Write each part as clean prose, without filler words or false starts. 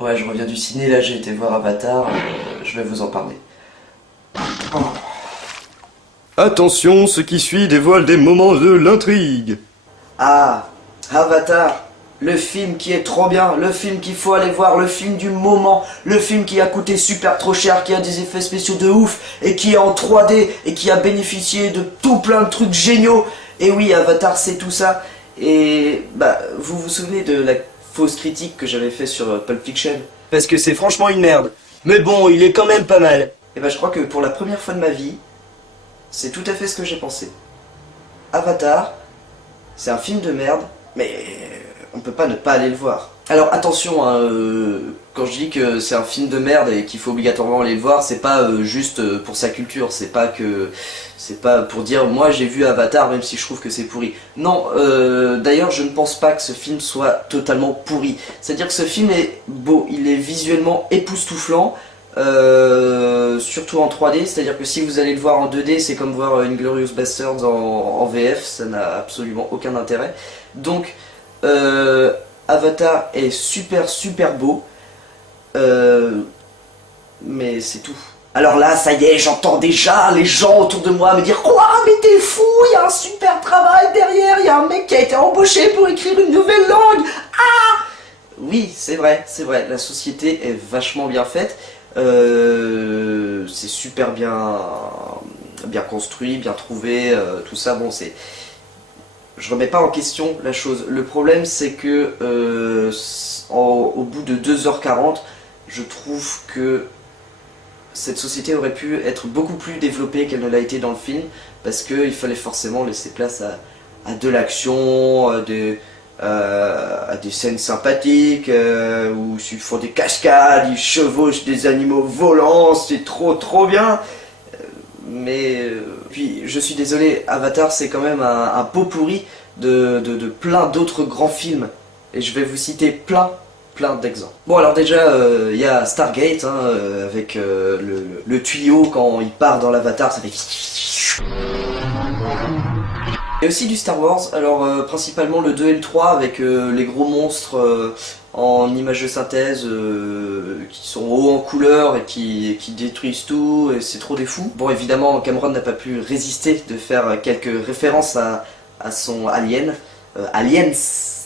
Ouais, je reviens du ciné, là j'ai été voir Avatar, je vais vous en parler. Attention, ce qui suit dévoile des moments de l'intrigue. Ah, Avatar, le film qui est trop bien, le film qu'il faut aller voir, le film du moment, le film qui a coûté super trop cher, qui a des effets spéciaux de ouf, et qui est en 3D, et qui a bénéficié de tout plein de trucs géniaux. Et oui, Avatar c'est tout ça. Et bah, vous vous souvenez de la fausse critique que j'avais fait sur Pulp Fiction? Parce que c'est franchement une merde. Mais bon, il est quand même pas mal. Et bah je crois que pour la première fois de ma vie, c'est tout à fait ce que j'ai pensé. Avatar, c'est un film de merde, mais on peut pas ne pas aller le voir. Alors attention, hein, quand je dis que c'est un film de merde et qu'il faut obligatoirement aller le voir, c'est pas juste pour sa culture, c'est pas pour dire moi j'ai vu Avatar même si je trouve que c'est pourri. Non, d'ailleurs je ne pense pas que ce film soit totalement pourri. C'est-à-dire que ce film est beau, il est visuellement époustouflant. Surtout en 3D, c'est-à-dire que si vous allez le voir en 2D, c'est comme voir Inglourious Basterds en VF, ça n'a absolument aucun intérêt. Donc, Avatar est super beau, mais c'est tout. Alors là, ça y est, j'entends déjà les gens autour de moi me dire « Quoi, mais t'es fou, il y a un super travail derrière, il y a un mec qui a été embauché pour écrire une nouvelle langue. Ah !» Oui, c'est vrai, la société est vachement bien faite. C'est super bien construit, bien trouvé, tout ça, bon c'est... Je remets pas en question la chose. Le problème c'est que au bout de 2h40, je trouve que cette société aurait pu être beaucoup plus développée qu'elle ne l'a été dans le film, parce qu'il fallait forcément laisser place à de l'action, à des scènes sympathiques, où ils font des cascades, ils chevauchent des animaux volants, c'est trop bien. Puis je suis désolé, Avatar c'est quand même un pot pourri de plein d'autres grands films. Et je vais vous citer plein d'exemples. Bon alors déjà, il y a Stargate, hein, avec le tuyau quand il part dans l'Avatar, ça fait... Et aussi du Star Wars, alors principalement le 2 et le 3 avec les gros monstres en images de synthèse qui sont hauts en couleur et qui détruisent tout, et c'est trop des fous. Bon évidemment Cameron n'a pas pu résister de faire quelques références à son Alien, Aliens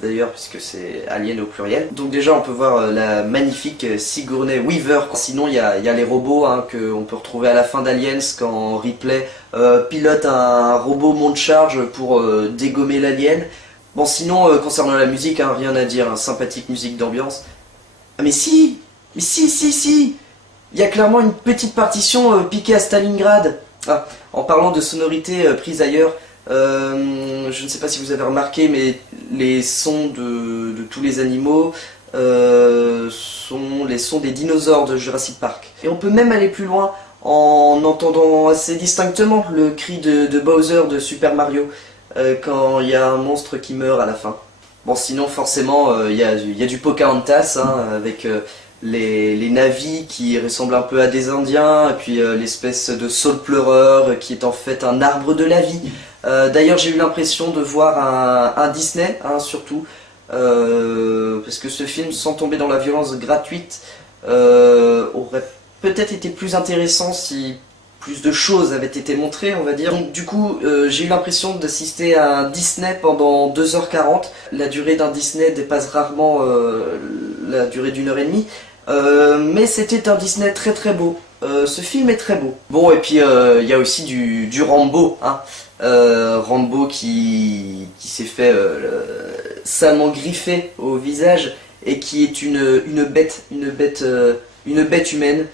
d'ailleurs puisque c'est Alien au pluriel. Donc déjà on peut voir la magnifique Sigourney Weaver, sinon il y a les robots hein, qu'on peut retrouver à la fin d'Aliens quand Ripley pilote un robot monte-charge pour dégommer l'alien. Bon sinon concernant la musique, hein, rien à dire, hein, sympathique musique d'ambiance. Ah mais si il y a clairement une petite partition piquée à Stalingrad. Ah, en parlant de sonorité prise ailleurs, je ne sais pas si vous avez remarqué, mais les sons de tous les animaux sont les sons des dinosaures de Jurassic Park. Et on peut même aller plus loin en entendant assez distinctement le cri de Bowser de Super Mario quand il y a un monstre qui meurt à la fin. Bon sinon forcément il y a du Pocahontas hein, avec les navis qui ressemblent un peu à des indiens, et puis l'espèce de saule pleureur qui est en fait un arbre de la vie. D'ailleurs j'ai eu l'impression de voir un Disney, hein, surtout, parce que ce film, sans tomber dans la violence gratuite, aurait peut-être été plus intéressant si plus de choses avaient été montrées, on va dire. Donc du coup, j'ai eu l'impression d'assister à un Disney pendant 2h40. La durée d'un Disney dépasse rarement la durée d'1h30. Mais c'était un Disney très beau. Ce film est très beau. Bon, et puis il y a aussi du Rambo, hein. Rambo qui s'est fait salement griffer au visage et qui est une bête humaine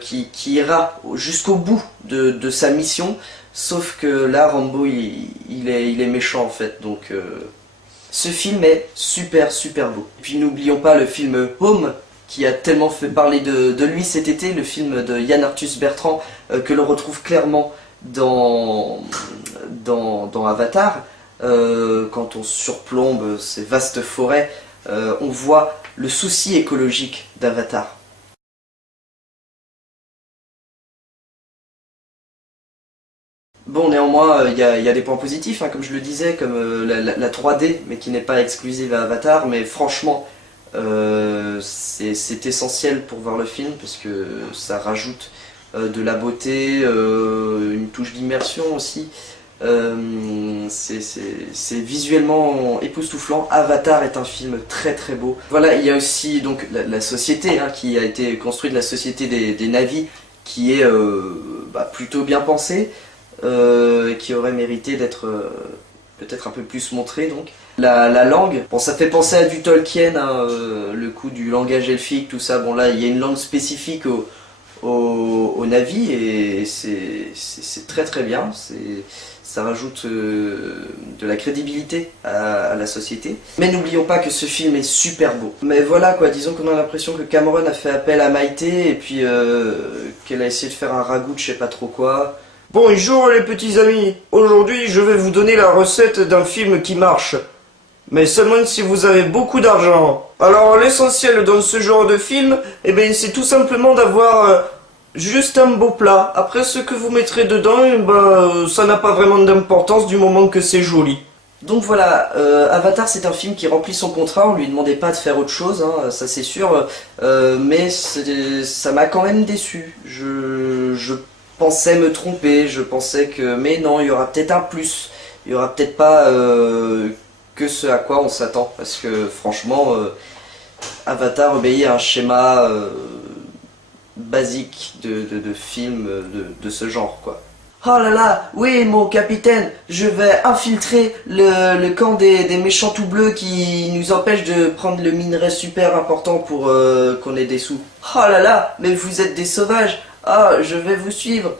qui ira jusqu'au bout de sa mission, sauf que là Rambo il est méchant en fait, donc ce film est super beau. Et puis n'oublions pas le film Home, qui a tellement fait parler de lui cet été, le film de Yann Arthus Bertrand, que l'on retrouve clairement dans Avatar. Quand on surplombe ces vastes forêts, on voit le souci écologique d'Avatar. Bon, néanmoins, il y a des points positifs, hein, comme je le disais, comme la 3D, mais qui n'est pas exclusive à Avatar, mais franchement, C'est essentiel pour voir le film parce que ça rajoute de la beauté, une touche d'immersion aussi. C'est visuellement époustouflant. Avatar est un film très très beau. Voilà, il y a aussi donc la société qui a été construite, la société des Na'vi, qui est plutôt bien pensée, qui aurait mérité d'être peut-être un peu plus montrée donc. La langue, bon ça fait penser à du Tolkien, le coup du langage elfique, tout ça. Bon là il y a une langue spécifique au Na'vi et c'est très très bien. Ça rajoute de la crédibilité à la société. Mais n'oublions pas que ce film est super beau. Mais voilà quoi, disons qu'on a l'impression que Cameron a fait appel à Maïté et puis qu'elle a essayé de faire un ragoût de je sais pas trop quoi. Bonjour les petits amis, aujourd'hui je vais vous donner la recette d'un film qui marche. Mais seulement si vous avez beaucoup d'argent. Alors l'essentiel dans ce genre de film, eh bien, c'est tout simplement d'avoir juste un beau plat. Après ce que vous mettrez dedans, ça n'a pas vraiment d'importance du moment que c'est joli. Donc voilà, Avatar c'est un film qui remplit son contrat, on lui demandait pas de faire autre chose, ça c'est sûr, mais ça m'a quand même déçu. Je pensais me tromper, je pensais que... Mais non, il y aura peut-être un plus, il y aura peut-être pas que ce à quoi on s'attend, parce que franchement, Avatar obéit à un schéma basique de film de ce genre quoi. Oh là là, oui mon capitaine, je vais infiltrer le camp des méchants tout bleus qui nous empêchent de prendre le minerai super important pour qu'on ait des sous. Oh là là, mais vous êtes des sauvages. Ah, je vais vous suivre.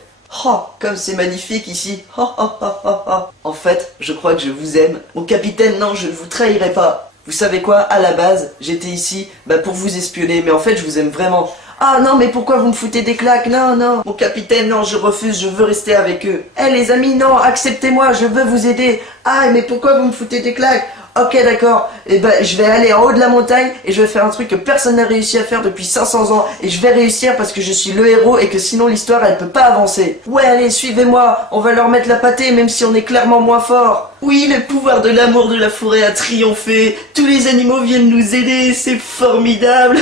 Oh, comme c'est magnifique ici. Oh, oh, oh, oh, oh. En fait, je crois que je vous aime. Mon capitaine, non, je ne vous trahirai pas. Vous savez quoi, à la base, j'étais ici pour vous espionner, mais en fait, je vous aime vraiment. Ah non, mais pourquoi vous me foutez des claques? Non, non. Mon capitaine, non, je refuse, je veux rester avec eux. Eh les amis, non, acceptez-moi, je veux vous aider. Ah, mais pourquoi vous me foutez des claques? Ok, d'accord. Eh ben, je vais aller en haut de la montagne et je vais faire un truc que personne n'a réussi à faire depuis 500 ans. Et je vais réussir parce que je suis le héros et que sinon l'histoire, elle peut pas avancer. Ouais, allez, suivez-moi. On va leur mettre la pâtée même si on est clairement moins fort. Oui, le pouvoir de l'amour de la forêt a triomphé. Tous les animaux viennent nous aider, c'est formidable.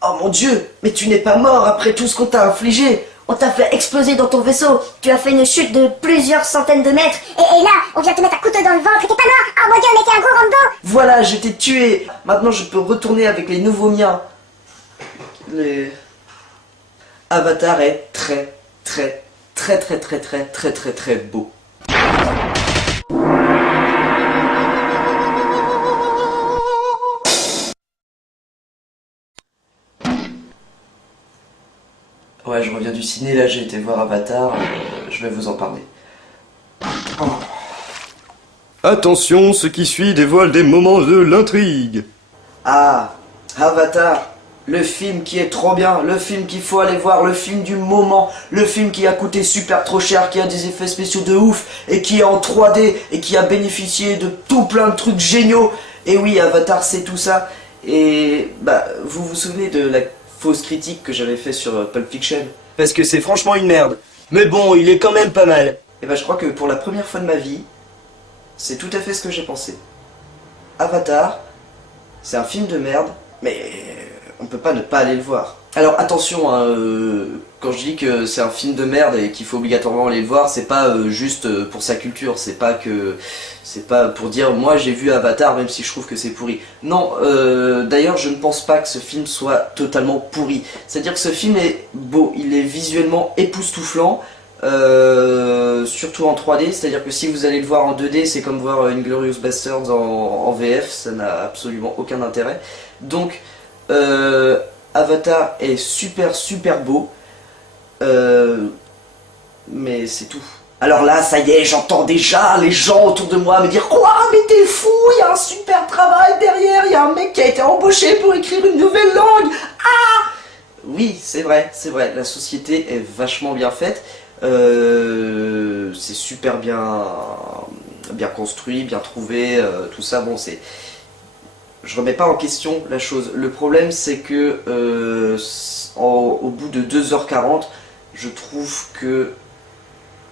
Oh mon Dieu, mais tu n'es pas mort après tout ce qu'on t'a infligé. On t'a fait exploser dans ton vaisseau. Tu as fait une chute de plusieurs centaines de mètres. Et là, on vient te mettre un couteau dans le ventre. T'es pas mort. Oh mon Dieu, mais t'es un gros Rambo. Voilà, je t'ai tué. Maintenant, je peux retourner avec les nouveaux miens. Avatar est très, très, très, très, très, très, très, très, très beau. Ouais, je reviens du ciné, là j'ai été voir Avatar, je vais vous en parler. Oh. Attention, ce qui suit dévoile des moments de l'intrigue. Ah, Avatar, le film qui est trop bien, le film qu'il faut aller voir, le film du moment, le film qui a coûté super trop cher, qui a des effets spéciaux de ouf, et qui est en 3D, et qui a bénéficié de tout plein de trucs géniaux. Et oui, Avatar c'est tout ça, et vous vous souvenez de la fausse critique que j'avais fait sur Pulp Fiction? Parce que c'est franchement une merde. Mais bon, il est quand même pas mal. Et je crois que pour la première fois de ma vie, c'est tout à fait ce que j'ai pensé. Avatar, c'est un film de merde, mais on peut pas ne pas aller le voir. Alors attention, quand je dis que c'est un film de merde et qu'il faut obligatoirement aller le voir, c'est pas juste pour sa culture, c'est pas pour dire moi j'ai vu Avatar même si je trouve que c'est pourri. Non, d'ailleurs je ne pense pas que ce film soit totalement pourri. C'est-à-dire que ce film est beau, il est visuellement époustouflant, surtout en 3D, c'est-à-dire que si vous allez le voir en 2D, c'est comme voir Inglourious Basterds en VF, ça n'a absolument aucun intérêt. Donc Avatar est super super beau, mais c'est tout. Alors là, ça y est, j'entends déjà les gens autour de moi me dire « Quoi, mais t'es fou, il y a un super travail derrière, il y a un mec qui a été embauché pour écrire une nouvelle langue. Ah !» Oui, c'est vrai, la société est vachement bien faite, c'est super bien construit, bien trouvé, tout ça, bon c'est... Je remets pas en question la chose. Le problème c'est que au bout de 2h40, je trouve que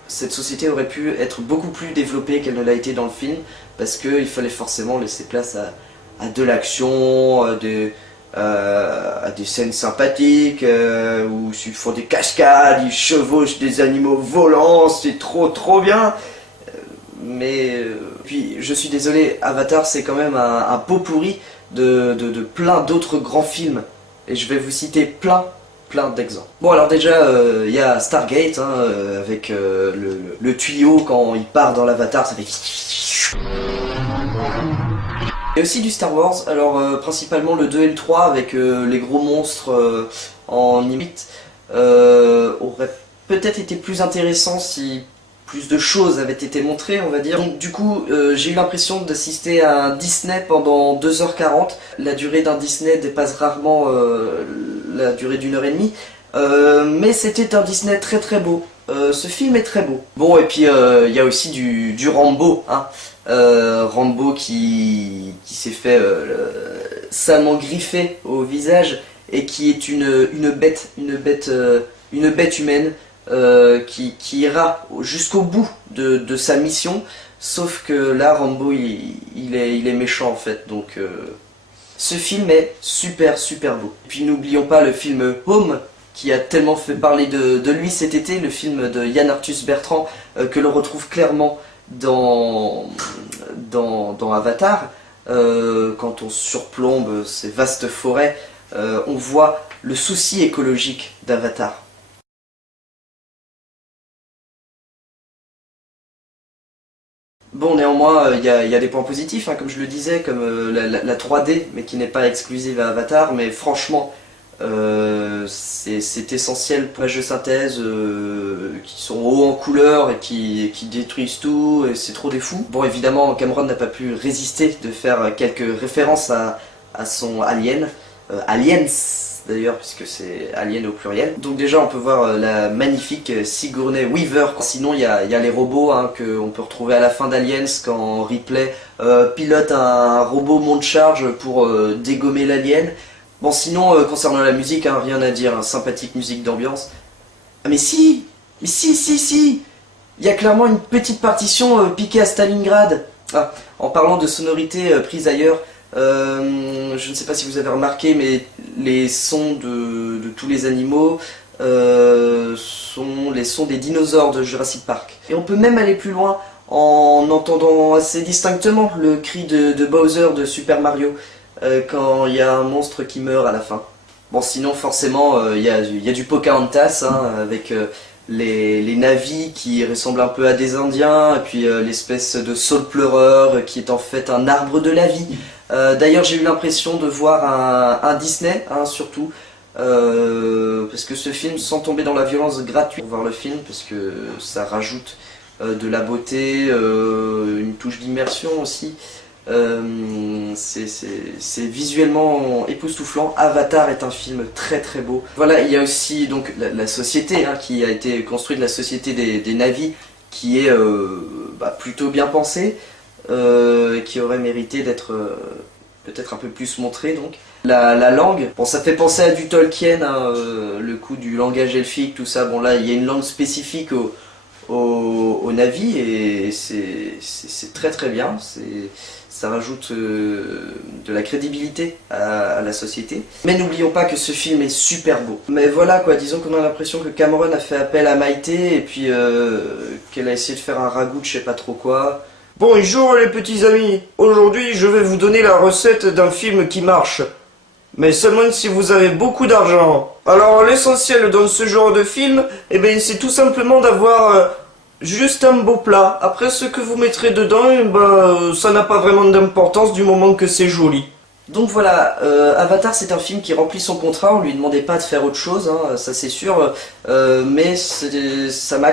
cette société aurait pu être beaucoup plus développée qu'elle ne l'a été dans le film, parce qu'il fallait forcément laisser place à de l'action, à des scènes sympathiques, où ils font des cascades, ils chevauchent des animaux volants, c'est trop bien. Puis je suis désolé, Avatar c'est quand même un pot pourri de plein d'autres grands films. Et je vais vous citer plein d'exemples. Bon alors déjà, il y a Stargate, hein, avec le tuyau quand il part dans l'Avatar, ça fait... Et aussi du Star Wars, alors principalement le 2 et le 3 avec les gros monstres en limite, aurait peut-être été plus intéressant si plus de choses avaient été montrées, on va dire. Donc du coup, j'ai eu l'impression d'assister à un Disney pendant 2h40. La durée d'un Disney dépasse rarement la durée d'1h30. Mais c'était un Disney très beau. Ce film est très beau. Bon, et puis il y a aussi du Rambo, hein. Rambo qui s'est fait salement griffer au visage et qui est une bête humaine. Qui ira jusqu'au bout de sa mission, sauf que là Rambo il est méchant en fait, donc ce film est super beau. Et puis n'oublions pas le film Home qui a tellement fait parler de lui cet été, le film de Yann Arthus Bertrand, que l'on retrouve clairement dans Avatar. Quand on surplombe ces vastes forêts, on voit le souci écologique d'Avatar. Bon, néanmoins, il y a des points positifs, hein, comme je le disais, comme la 3D, mais qui n'est pas exclusive à Avatar, mais franchement, c'est essentiel pour les jeux synthèse qui sont hauts en couleur et qui détruisent tout, et c'est trop des fous. Bon, évidemment, Cameron n'a pas pu résister de faire quelques références à son Alien, Aliens d'ailleurs, puisque c'est Alien au pluriel. Donc déjà on peut voir la magnifique Sigourney Weaver. Sinon il y a les robots, hein, qu'on peut retrouver à la fin d'Aliens quand Ripley pilote un robot monte-charge pour dégommer l'alien. Bon sinon concernant la musique, hein, rien à dire, hein, sympathique musique d'ambiance. Ah mais si, il y a clairement une petite partition piquée à Stalingrad. Ah, en parlant de sonorité prise ailleurs, je ne sais pas si vous avez remarqué, mais les sons de tous les animaux sont les sons des dinosaures de Jurassic Park. Et on peut même aller plus loin en entendant assez distinctement le cri de Bowser de Super Mario quand il y a un monstre qui meurt à la fin. Bon sinon forcément il y a du Pocahontas, hein, avec les navis qui ressemblent un peu à des Indiens, et puis l'espèce de saule pleureur qui est en fait un arbre de la vie. D'ailleurs j'ai eu l'impression de voir un Disney, hein, surtout, parce que ce film, sans tomber dans la violence gratuite pour voir le film, parce que ça rajoute de la beauté, une touche d'immersion aussi. C'est visuellement époustouflant. Avatar est un film très beau. Voilà, il y a aussi donc la société, hein, qui a été construite, la société des Na'vi, qui est plutôt bien pensée, qui aurait mérité d'être peut-être un peu plus montrée. Donc la langue, bon, ça fait penser à du Tolkien, hein, le coup du langage elfique, tout ça. Bon là il y a une langue spécifique au Na'vi et c'est très bien. Ça rajoute de la crédibilité à la société. Mais n'oublions pas que ce film est super beau. Mais voilà quoi, disons qu'on a l'impression que Cameron a fait appel à Maïté et puis qu'elle a essayé de faire un ragoût de je sais pas trop quoi. Bonjour les petits amis, aujourd'hui je vais vous donner la recette d'un film qui marche. Mais seulement si vous avez beaucoup d'argent. Alors l'essentiel dans ce genre de film, eh bien, c'est tout simplement d'avoir juste un beau plat. Après ce que vous mettrez dedans, ça n'a pas vraiment d'importance du moment que c'est joli. Donc voilà, Avatar c'est un film qui remplit son contrat, on lui demandait pas de faire autre chose, hein, ça c'est sûr, mais ça m'a